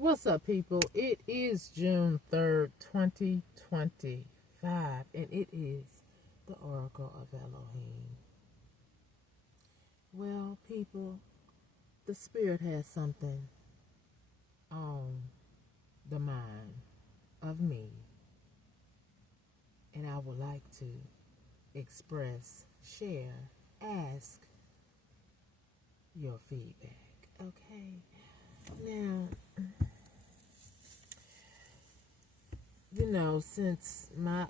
What's up, people? It is June 3rd, 2025, and it is the Oracle of Elohim. Well, people, the Spirit has something on the mind of me, and I would like to express, share, ask your feedback, okay? Now, since my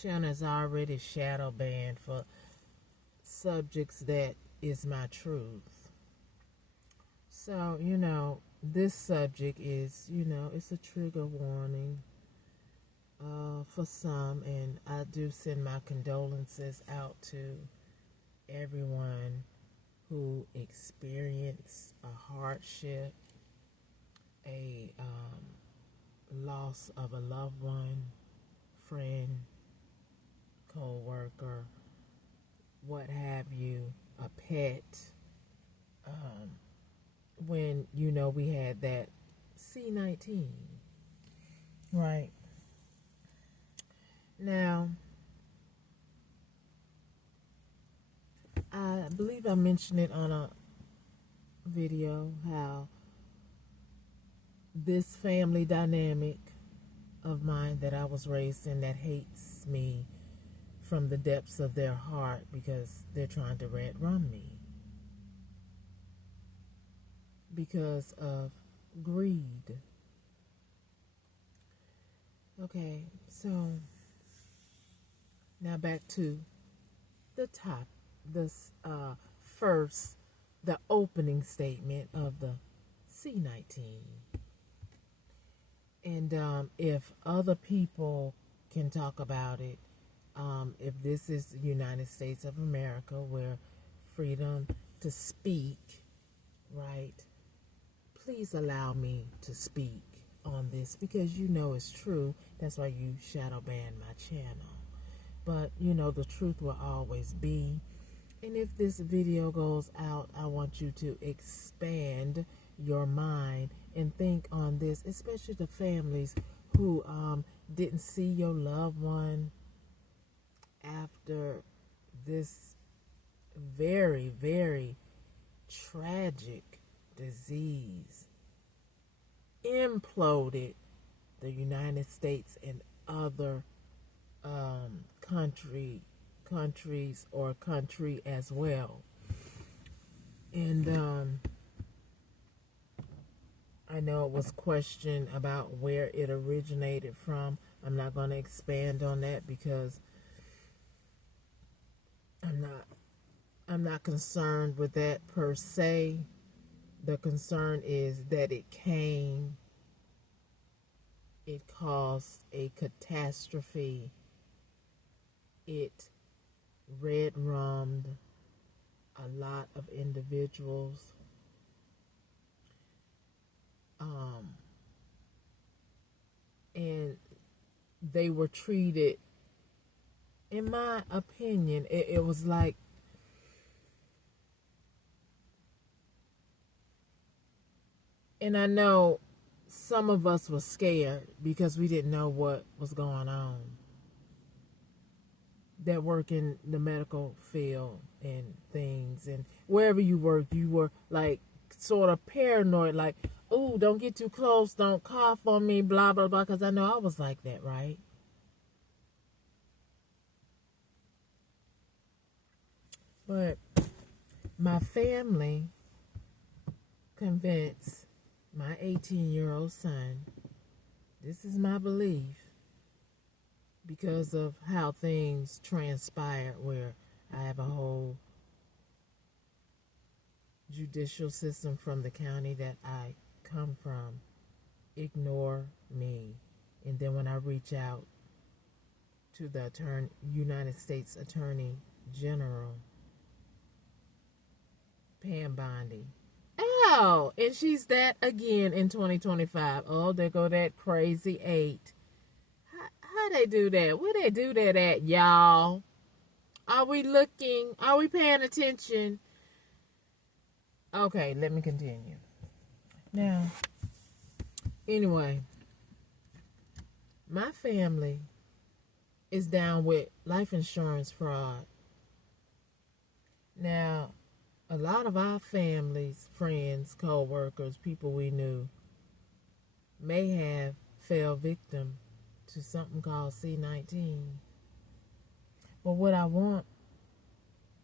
channel is already shadow banned for subjects that is my truth. So, this subject is, it's a trigger warning for some, and I do send my condolences out to everyone who experienced a hardship, a loss of a loved one, friend, co-worker, what have you, a pet. When, we had that C-19. Right. Now, I believe I mentioned it on a video, how this family dynamic of mine that I was raised in that hates me from the depths of their heart because they're trying to Redrum me because of greed. Okay, so now back to the top, the opening statement of the C-19. And if other people can talk about it, if this is the United States of America where freedom to speak, right, please allow me to speak on this because it's true. That's why you shadow ban my channel. But, the truth will always be. And if this video goes out, I want you to expand your mind and think on this, especially the families who didn't see your loved one after this very, very tragic disease imploded the United States and other countries or country as well. And I know it was questioned about where it originated from. I'm not going to expand on that because I'm not concerned with that per se. The concern is that it caused a catastrophe. It Redrummed a lot of individuals. And they were treated, in my opinion, it was like and I know some of us were scared because we didn't know what was going on. That work in the medical field and things, and wherever you work, you were like sort of paranoid, like, oh, don't get too close, don't cough on me, blah, blah, blah, because I know I was like that, right? But my family convinced my 18-year-old son, this is my belief, because of how things transpired, where I have a whole judicial system from the county that I come from, ignore me. And then when I reach out to the United States Attorney General, Pam Bondi, oh, and she's that again in 2025. Oh, there go that crazy 8. How they do that? Where they do that at, y'all? Are we looking? Are we paying attention? Okay, let me continue. Now, Anyway, my family is down with life insurance fraud. Now, a lot of our families, friends, co-workers, people we knew may have fell victim to something called C19. But what I want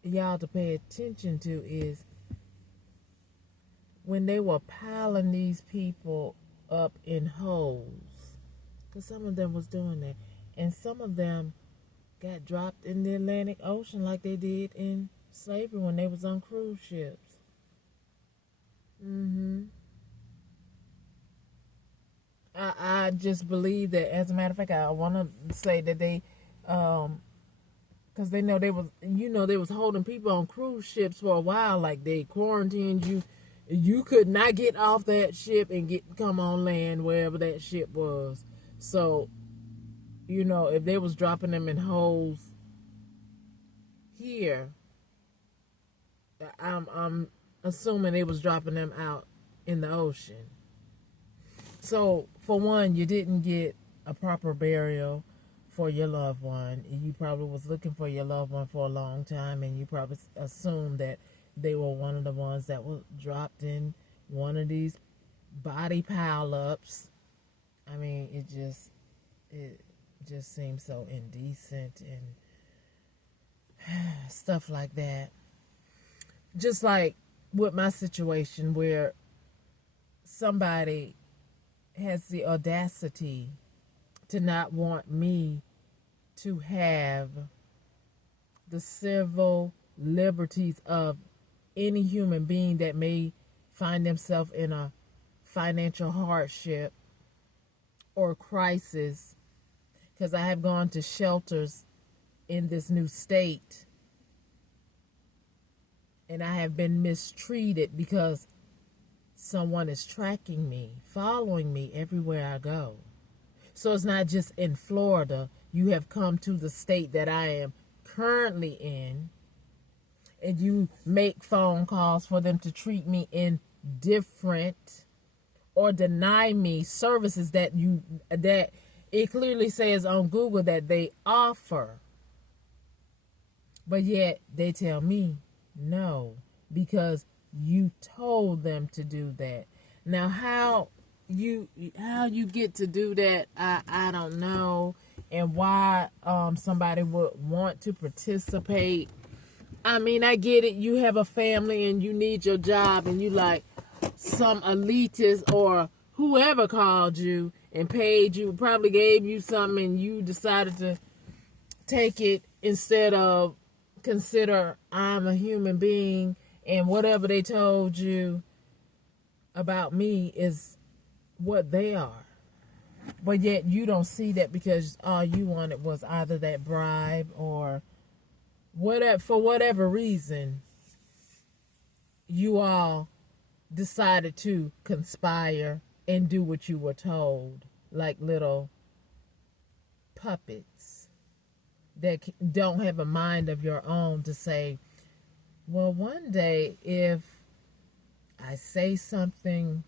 y'all to pay attention to is when they were piling these people up in holes, because some of them was doing that, and some of them got dropped in the Atlantic Ocean like they did in slavery when they was on cruise ships. I just believe that, as a matter of fact, I want to say that they, because they know they was, they was holding people on cruise ships for a while, like they quarantined you. You could not get off that ship and come on land wherever that ship was. So, if they was dropping them in holes here, I'm assuming they was dropping them out in the ocean. So, for one, you didn't get a proper burial for your loved one. You probably was looking for your loved one for a long time, and you probably assumed that they were one of the ones that were dropped in one of these body pile-ups. I mean, it just seems so indecent and stuff like that. Just like with my situation where somebody has the audacity to not want me to have the civil liberties of any human being that may find themselves in a financial hardship or crisis, because I have gone to shelters in this new state and I have been mistreated because someone is tracking me, following me everywhere I go. So it's not just in Florida. You have come to the state that I am currently in, and you make phone calls for them to treat me indifferent or deny me services that it clearly says on Google that they offer. But yet they tell me no, because you told them to do that. Now how you get to do that, I don't know, and why somebody would want to participate. I mean, I get it. You have a family and you need your job, and you like some elitist or whoever called you and paid you, probably gave you something, and you decided to take it instead of consider I'm a human being, and whatever they told you about me is what they are. But yet you don't see that because all you wanted was either that bribe or whatever. For whatever reason, you all decided to conspire and do what you were told, like little puppets that don't have a mind of your own to say, well, one day if I say something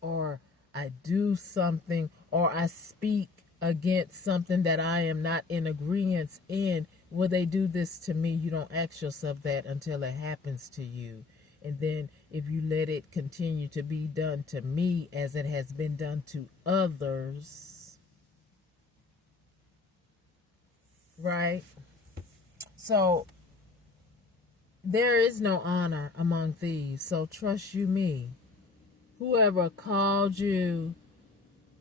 or I do something or I speak against something that I am not in agreement in, will they do this to me? You don't ask yourself that until it happens to you. And then if you let it continue to be done to me as it has been done to others, right? So there is no honor among thieves. So trust you me. Whoever called you,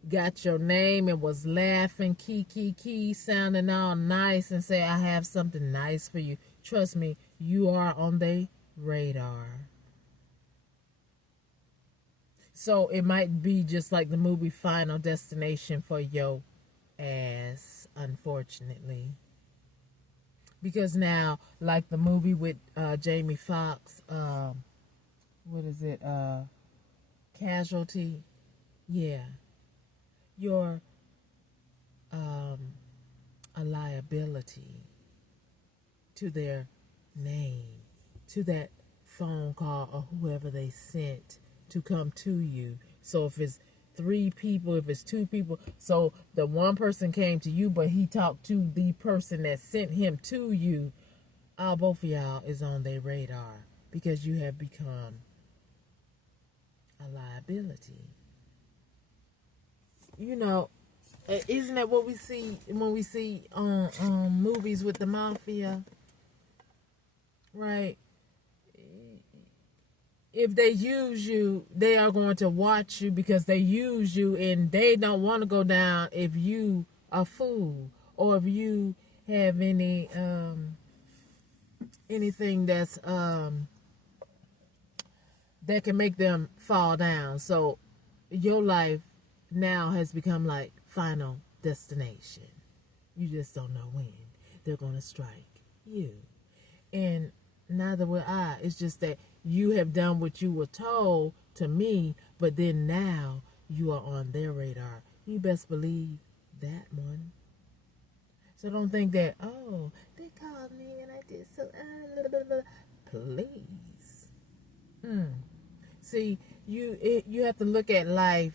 got your name and was laughing, key, sounding all nice and say, I have something nice for you. Trust me, you are on their radar. So it might be just like the movie Final Destination for your ass, unfortunately. Because now, like the movie with Jamie Foxx, what is it, Casualty? Yeah. You're a liability to their name, to that phone call or whoever they sent to come to you. So if it's 3 people, if it's 2 people. So the one person came to you, but he talked to the person that sent him to you. Both of y'all is on their radar because you have become a liability. You know, isn't that what we see when we see movies with the mafia? Right? If they use you, they are going to watch you because they use you, and they don't want to go down if you are a fool or if you have anything that's that can make them fall down. So your life now has become like Final Destination. You just don't know when they're going to strike you. And neither will I. It's just that you have done what you were told to me, but then now you are on their radar. You best believe that one. So don't think that, oh, they called me and I did so. Please. See, you have to look at life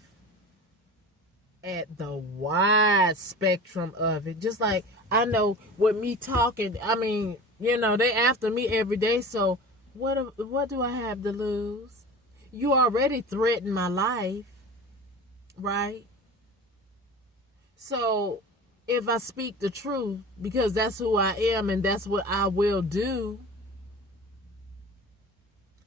at the wide spectrum of it. Just like I know with me talking, I mean, you know, they after me every day, so what do I have to lose? You already threatened my life, right? So if I speak the truth, because that's who I am and that's what I will do,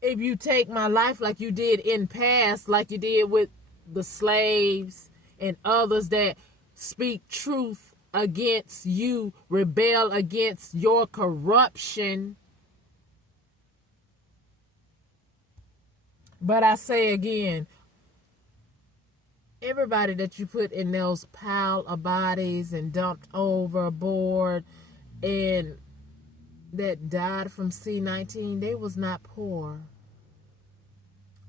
if you take my life like you did in past, like you did with the slaves and others that speak truth against you, rebel against your corruption. But I say again, everybody that you put in those pile of bodies and dumped overboard and that died from C-19, they was not poor.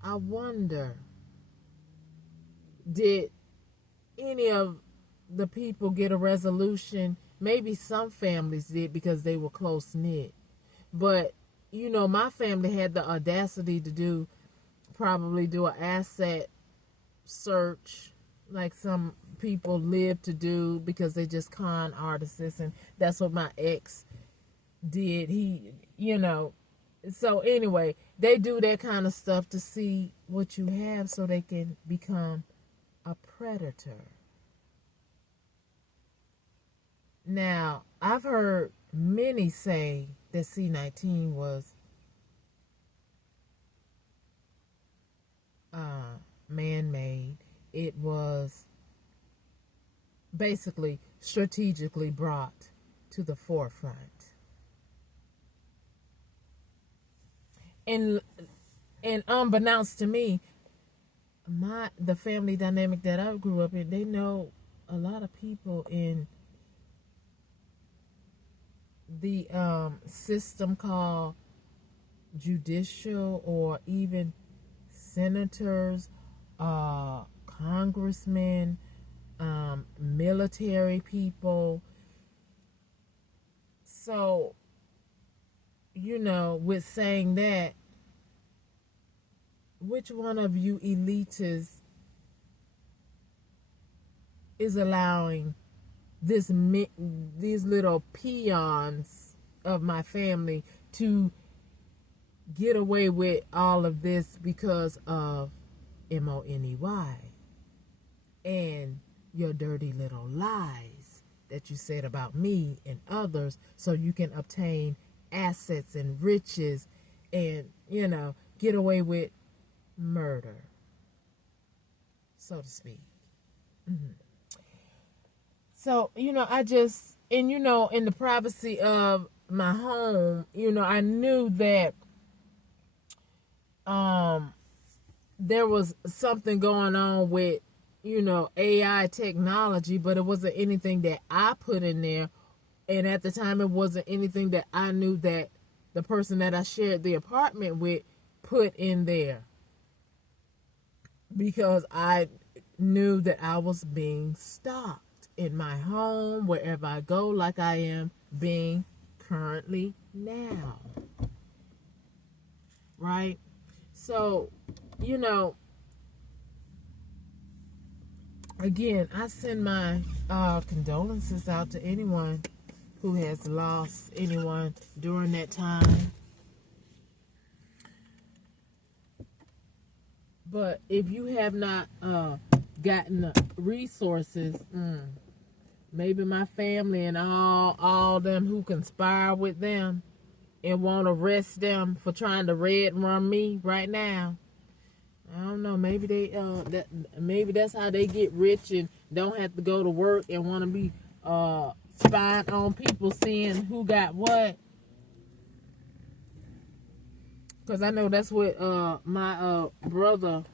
I wonder, did any of the people get a resolution? Maybe some families did because they were close-knit. But, you know, my family had the audacity to probably do an asset search like some people live to do because they just con artists, and that's what my ex did. He, you know, so anyway, they do that kind of stuff to see what you have so they can become a predator. Now, I've heard many say that C-19 was man-made. It was basically strategically brought to the forefront. And unbeknownst to me, the family dynamic that I grew up in, they know a lot of people in the system called judicial, or even senators, congressmen, military people. So, you know, with saying that, which one of you elitists is allowing these little peons of my family to get away with all of this because of money and your dirty little lies that you said about me and others, so you can obtain assets and riches and, you know, get away with murder, so to speak. So, you know, and you know, in the privacy of my home, you know, I knew that there was something going on with, you know, AI technology, but it wasn't anything that I put in there. And at the time, it wasn't anything that I knew that the person that I shared the apartment with put in there, because I knew that I was being stalked in my home, wherever I go, like I am being currently now. Right? So, you know, again, I send my condolences out to anyone who has lost anyone during that time. But if you have not gotten the resources, maybe my family and all them who conspire with them and want to arrest them for trying to Redrum me right now. I don't know. Maybe maybe that's how they get rich and don't have to go to work and want to be spying on people, seeing who got what. Because I know that's what my brother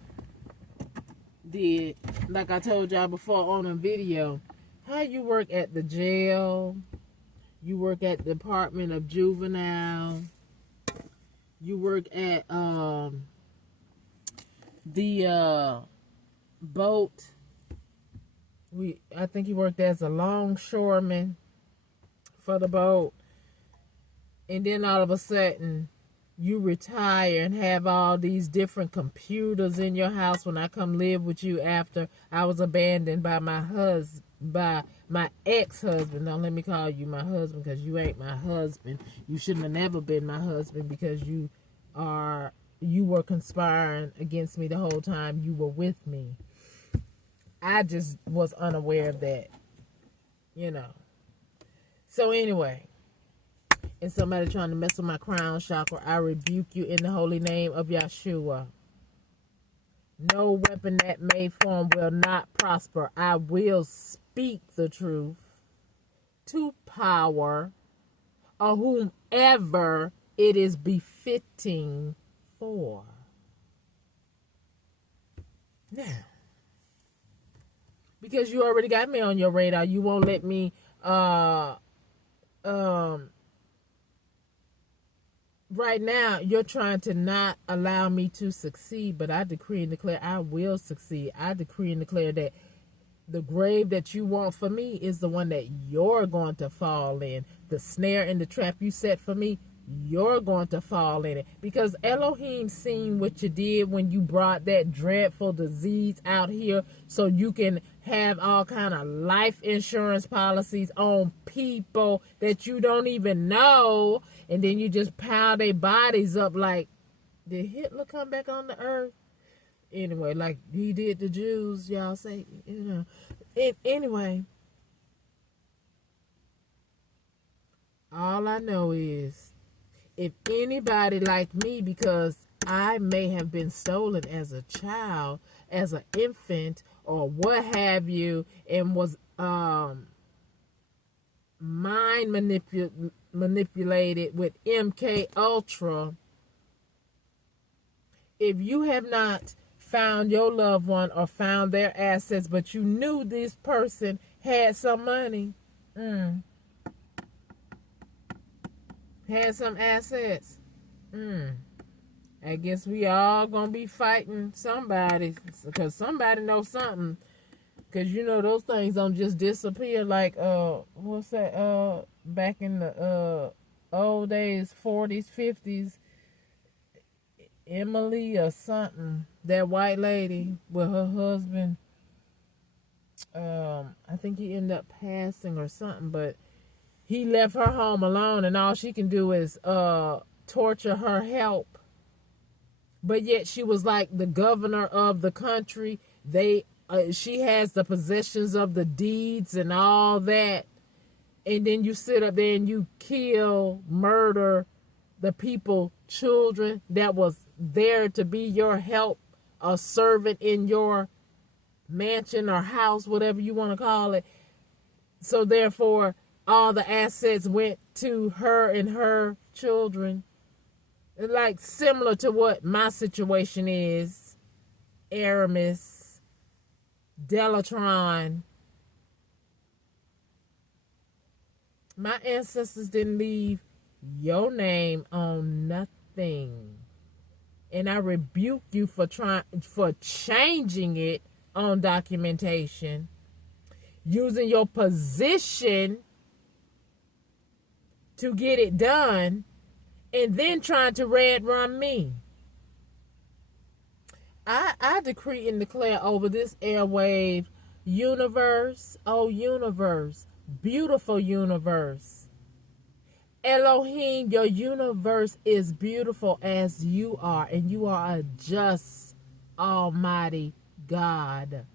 did. Like I told y'all before on a video. How you work at the jail, you work at the Department of Juvenile, you work at the boat. I think he worked as a longshoreman for the boat. And then all of a sudden, you retire and have all these different computers in your house. When I come live with you after I was abandoned by my ex-husband. Don't let me call you my husband, because you ain't my husband. You shouldn't have never been my husband, because you were conspiring against me the whole time you were with me. I just was unaware of that, So anyway, and somebody trying to mess with my crown chakra, I rebuke you in the holy name of Yeshua. No weapon that may form will not prosper. I will speak the truth to power or whomever it is befitting for. Now, because you already got me on your radar, you won't let me right now, you're trying to not allow me to succeed, but I decree and declare I will succeed. I decree and declare that the grave that you want for me is the one that you're going to fall in. The snare and the trap you set for me, you're going to fall in it. Because Elohim seen what you did when you brought that dreadful disease out here so you can have all kind of life insurance policies on people that you don't even know, and then you just pile their bodies up like, did Hitler come back on the earth? Anyway, like he did the Jews, y'all say, Anyway, all I know is, if anybody like me, because I may have been stolen as a child, as an infant, or what have you, and was mind manipulated with MK Ultra. If you have not found your loved one or found their assets, but you knew this person had some money, had some assets, I guess we all gonna be fighting somebody, because somebody knows something. Because those things don't just disappear like what's that back in the old days, 40s, 50s, Emily or something, that white lady with her husband, I think he ended up passing or something, but he left her home alone, and all she can do is torture her help. But yet she was like the governor of the country. She has the possessions of the deeds and all that. And then you sit up there and you kill, murder the people, children that was there to be your help, a servant in your mansion or house, whatever you want to call it. So therefore, all the assets went to her and her children. Like similar to what my situation is. Aramis, Delatron. My ancestors didn't leave your name on nothing. And I rebuke you for changing it on documentation, using your position to get it done, and then trying to Redrum me. I decree and declare over this airwave Universe, oh universe, beautiful universe. Elohim, your universe is beautiful as you are, and you are a just, almighty God.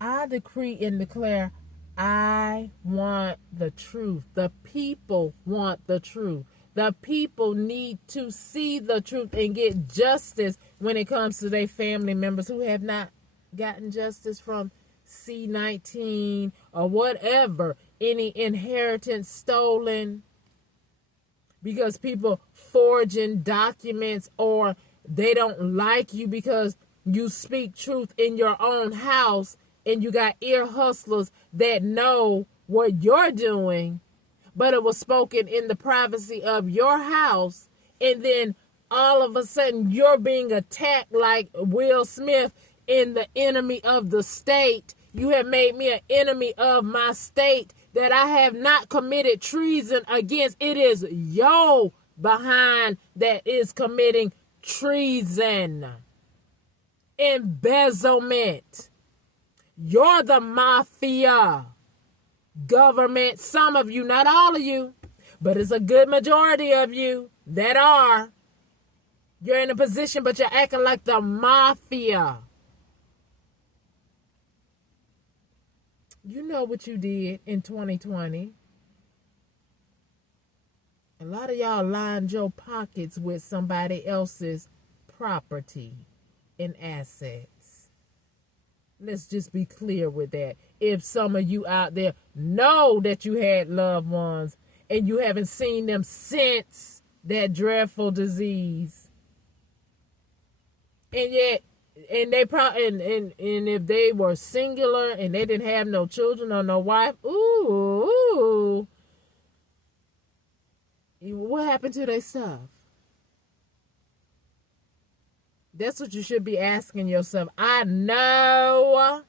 I decree and declare, I want the truth. The people want the truth. The people need to see the truth and get justice when it comes to their family members who have not gotten justice from C-19 or whatever, any inheritance stolen because people forging documents, or they don't like you because you speak truth in your own house and you got ear hustlers that know what you're doing, but it was spoken in the privacy of your house, and then all of a sudden you're being attacked like Will Smith in The Enemy of the State. You have made me an enemy of my state that I have not committed treason against. It is yo behind that is committing treason, embezzlement. You're the mafia. Government, some of you, not all of you, but it's a good majority of you that are. You're in a position, but you're acting like the mafia. You know what you did in 2020. A lot of y'all lined your pockets with somebody else's property and assets. Let's just be clear with that. If some of you out there know that you had loved ones and you haven't seen them since that dreadful disease, and yet, and they probably, and if they were singular and they didn't have no children or no wife, ooh, what happened to their stuff? That's what you should be asking yourself. I know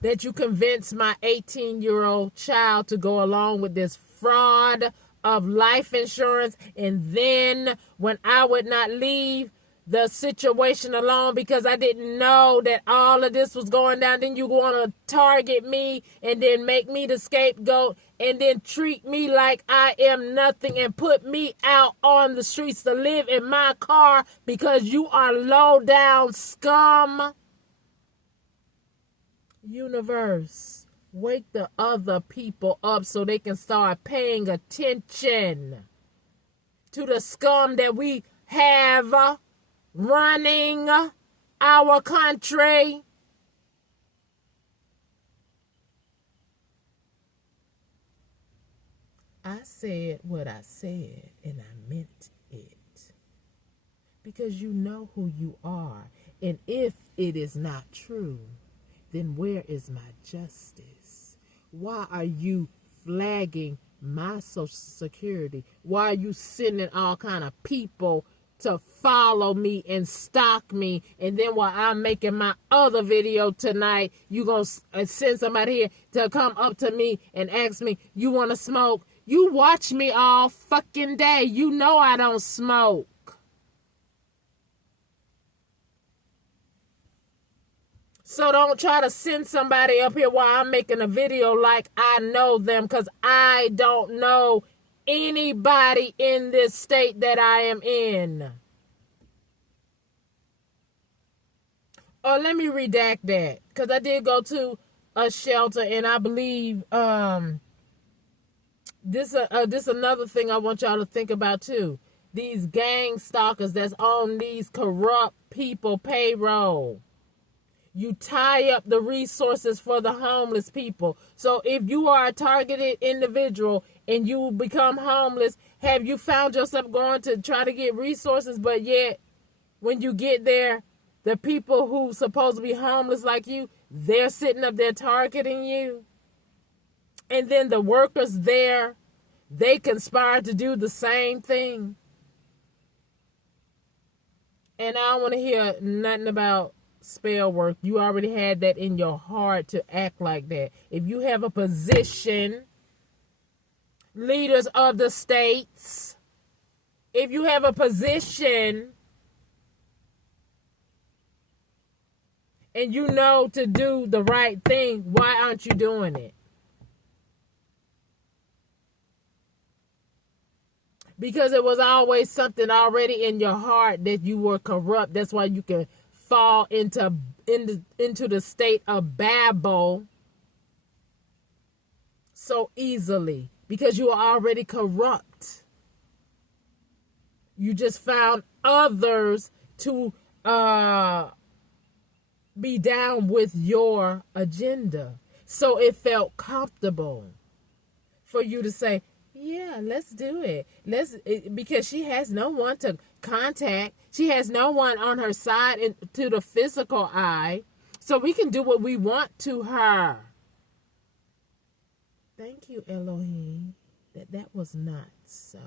that you convinced my 18-year-old child to go along with this fraud of life insurance, and then when I would not leave the situation alone because I didn't know that all of this was going down, then you want to target me and then make me the scapegoat and then treat me like I am nothing and put me out on the streets to live in my car because you are low down scum. Universe, wake the other people up so they can start paying attention to the scum that we have running our country. I said what I said, and I meant it. Because you know who you are. And if it is not true, then where is my justice? Why are you flagging my Social Security? Why are you sending all kind of people to follow me and stalk me? And then while I'm making my other video tonight, you gonna send somebody here to come up to me and ask me, you want to smoke? You watch me all fucking day. You know I don't smoke. So don't try to send somebody up here while I'm making a video like I know them, because I don't know anybody in this state that I am in. Oh, let me redact that, because I did go to a shelter, and I believe this another thing I want y'all to think about too. These gang stalkers that's on these corrupt people payroll. You tie up the resources for the homeless people. So if you are a targeted individual and you become homeless, have you found yourself going to try to get resources, but yet when you get there, the people who supposed to be homeless like you, they're sitting up there targeting you? And then the workers there, they conspire to do the same thing. And I don't want to hear nothing about spell work. You already had that in your heart to act like that. If you have a position, leaders of the states, if you have a position, and you know to do the right thing, why aren't you doing it? Because it was always something already in your heart that you were corrupt. That's why you can fall into the state of Babel so easily, because you are already corrupt. You just found others to be down with your agenda. So it felt comfortable for you to say, yeah, let's do it. Because she has no one to contact. She has no one on her side to the physical eye. So we can do what we want to her. Thank you, Elohim, that was not so.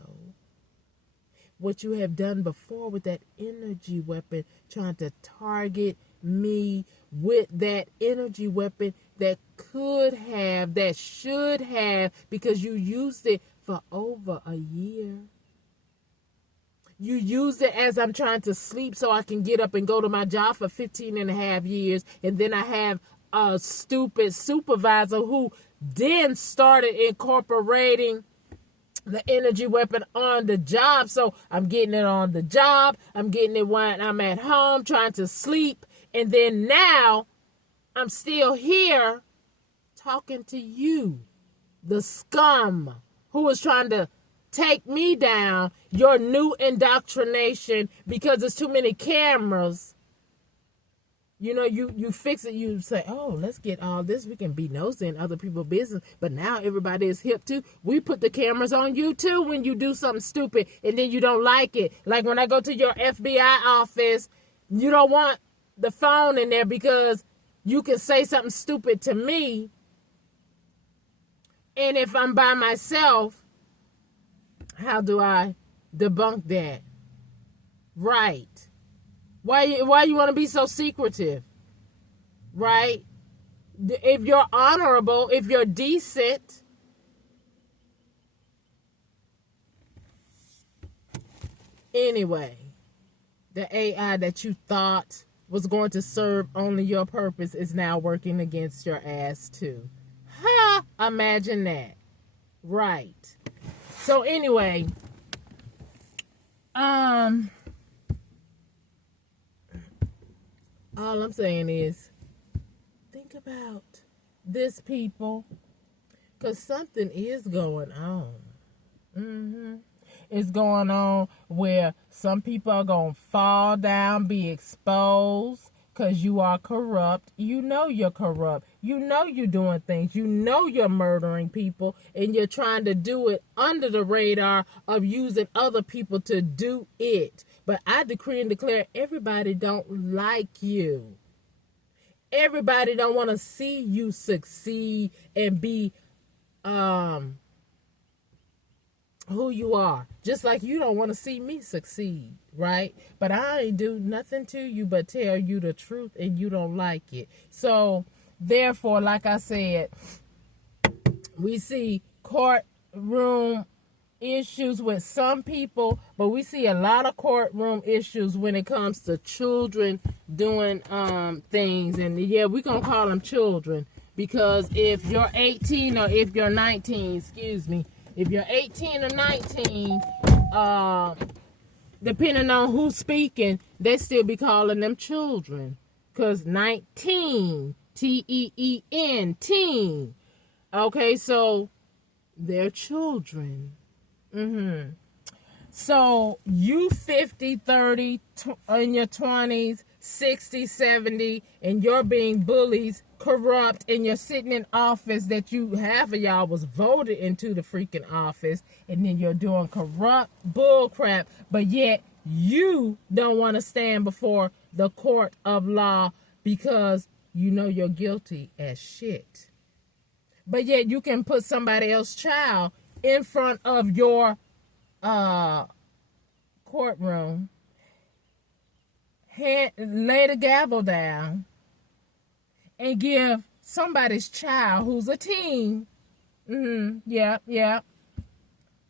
What you have done before with that energy weapon, trying to target me with that energy weapon that could have, that should have, because you used it for over a year. You used it as I'm trying to sleep so I can get up and go to my job for 15 and a half years. And then I have a stupid supervisor who then started incorporating the energy weapon on the job. So I'm getting it on the job. I'm getting it when I'm at home trying to sleep. And then now I'm still here talking to you, the scum who is trying to take me down, your new indoctrination, because there's too many cameras. You know, you fix it, you say, oh, let's get all this. We can be nosy in other people's business. But now everybody is hip too. We put the cameras on you too when you do something stupid and then you don't like it. Like when I go to your FBI office, you don't want the phone in there because you can say something stupid to me. And if I'm by myself, how do I debunk that? Right. Why you want to be so secretive? Right? If you're honorable, if you're decent. Anyway, the AI that you thought was going to serve only your purpose is now working against your ass too. Ha! Imagine that. Right. So anyway, all I'm saying is, think about this, people, because something is going on. It's going on where some people are going to fall down, be exposed, because you are corrupt. You know you're corrupt. You know you're doing things. You know you're murdering people, and you're trying to do it under the radar of using other people to do it. But I decree and declare, everybody don't like you. Everybody don't want to see you succeed and be who you are. Just like you don't want to see me succeed, right? But I ain't do nothing to you but tell you the truth, and you don't like it. So, therefore, like I said, we see courtroom issues with some people, but we see a lot of courtroom issues when it comes to children doing things. And yeah, we're gonna call them children, because if you're 18 or if you're 19, if you're 18 or 19, depending on who's speaking, they still be calling them children, because 19, T-E-E-N, teen. Okay, so they're children. So you 50, 30, in your 20s, 60, 70, and you're being bullies, corrupt, and you're sitting in office that half of y'all was voted into the freaking office, and then you're doing corrupt bull crap, but yet you don't want to stand before the court of law because you know you're guilty as shit. But yet you can put somebody else's child in front of your courtroom, lay the gavel down, and give somebody's child who's a teen,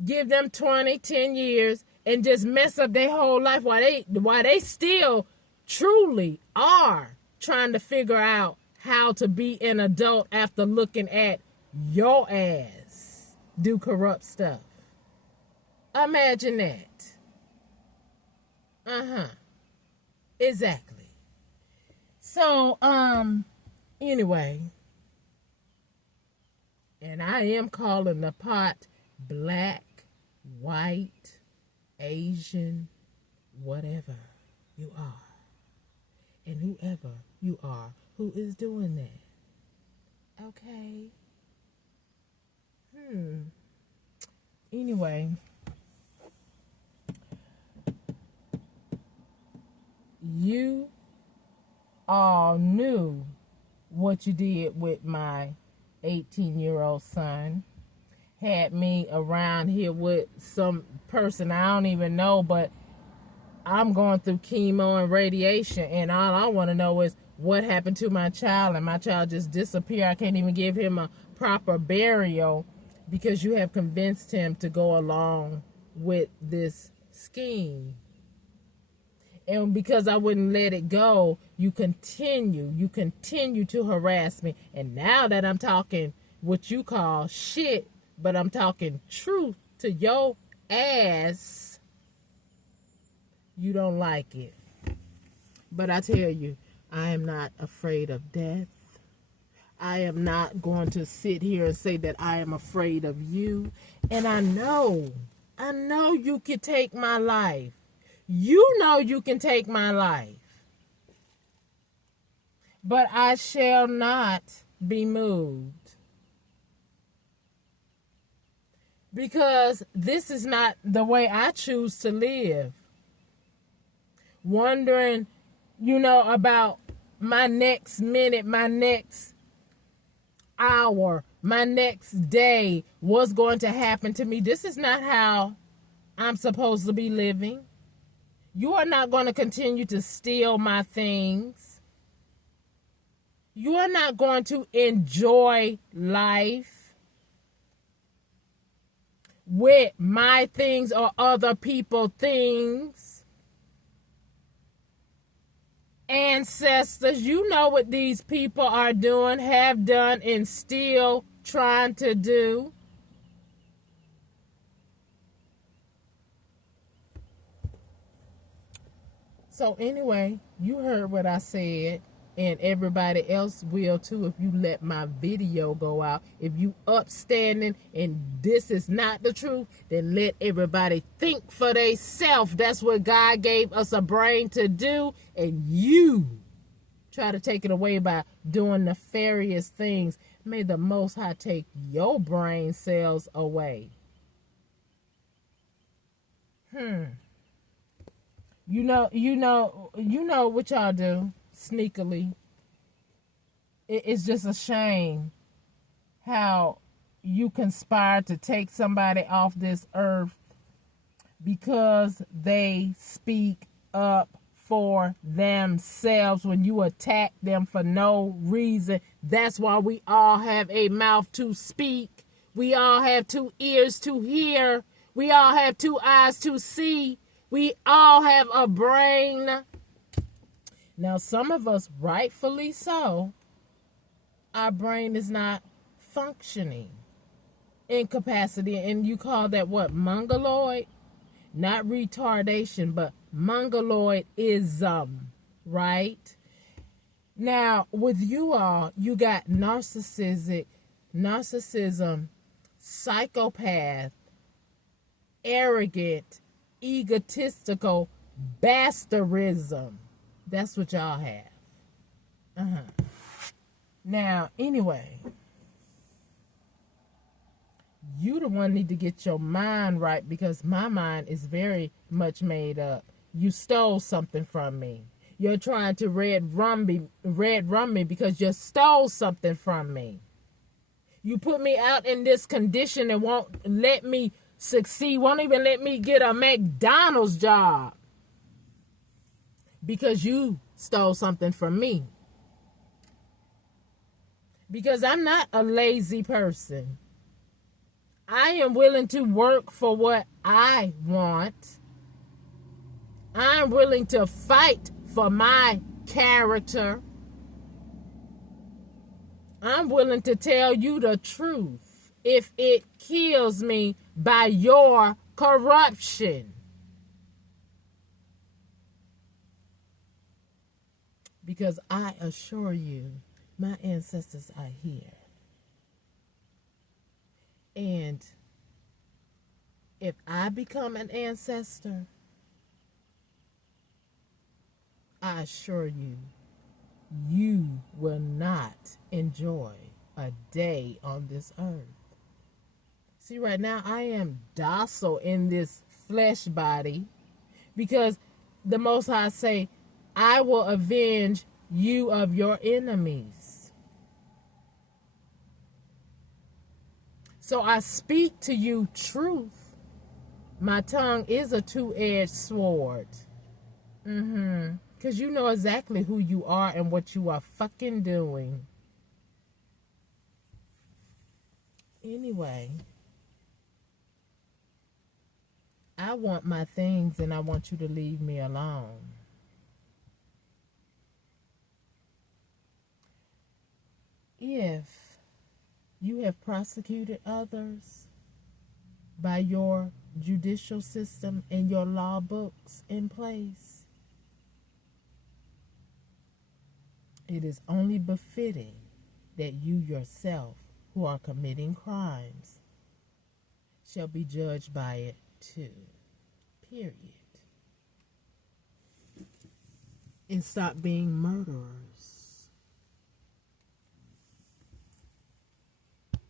give them 20, 10 years, and just mess up their whole life while they still truly are trying to figure out how to be an adult after looking at your ass do corrupt stuff. Imagine that. Exactly. So, anyway, and I am calling the pot black, white, Asian, whatever you are. And whoever you are who is doing that. Okay. Anyway. You all knew what you did with my 18-year-old son. Had me around here with some person I don't even know, but I'm going through chemo and radiation, and all I want to know is what happened to my child, and my child just disappeared. I can't even give him a proper burial because you have convinced him to go along with this scheme. And because I wouldn't let it go, you continue to harass me. And now that I'm talking what you call shit, but I'm talking truth to your ass, you don't like it. But I tell you, I am not afraid of death. I am not going to sit here and say that I am afraid of you. And I know you can take my life. You know you can take my life. But I shall not be moved. Because this is not the way I choose to live. Wondering, about my next minute, my next hour, my next day, what's going to happen to me. This is not how I'm supposed to be living. You are not going to continue to steal my things. You are not going to enjoy life with my things or other people's things. Ancestors, you know what these people are doing, have done, and still trying to do. So anyway, you heard what I said, and everybody else will too if you let my video go out. If you upstanding and this is not the truth, then let everybody think for themselves. That's what God gave us a brain to do, and you try to take it away by doing nefarious things. May the Most High take your brain cells away. You know what y'all do sneakily. It's just a shame how you conspire to take somebody off this earth because they speak up for themselves when you attack them for no reason. That's why we all have a mouth to speak. We all have 2 ears to hear. We all have 2 eyes to see. We all have a brain. Now, some of us, rightfully so, our brain is not functioning in capacity. And you call that what? Mongoloid? Not retardation, but mongoloidism, right? Now, with you all, you got narcissism, psychopath, arrogant, egotistical bastardism. That's what y'all have. Now, anyway, you the one need to get your mind right, because my mind is very much made up. You stole something from me. You're trying to Redrum me because you stole something from me. You put me out in this condition and won't let me succeed, won't even let me get a McDonald's job because you stole something from me. Because I'm not a lazy person. I am willing to work for what I want. I'm willing to fight for my character. I'm willing to tell you the truth if it kills me by your corruption. Because I assure you, my ancestors are here. And if I become an ancestor, I assure you, you will not enjoy a day on this earth. See, right now I am docile in this flesh body because the Most High say, I will avenge you of your enemies. So I speak to you truth. My tongue is a two-edged sword. Because you know exactly who you are and what you are fucking doing. Anyway, I want my things and I want you to leave me alone. If you have prosecuted others by your judicial system and your law books in place, it is only befitting that you yourself, who are committing crimes, shall be judged by it too. Period. And stop being murderers.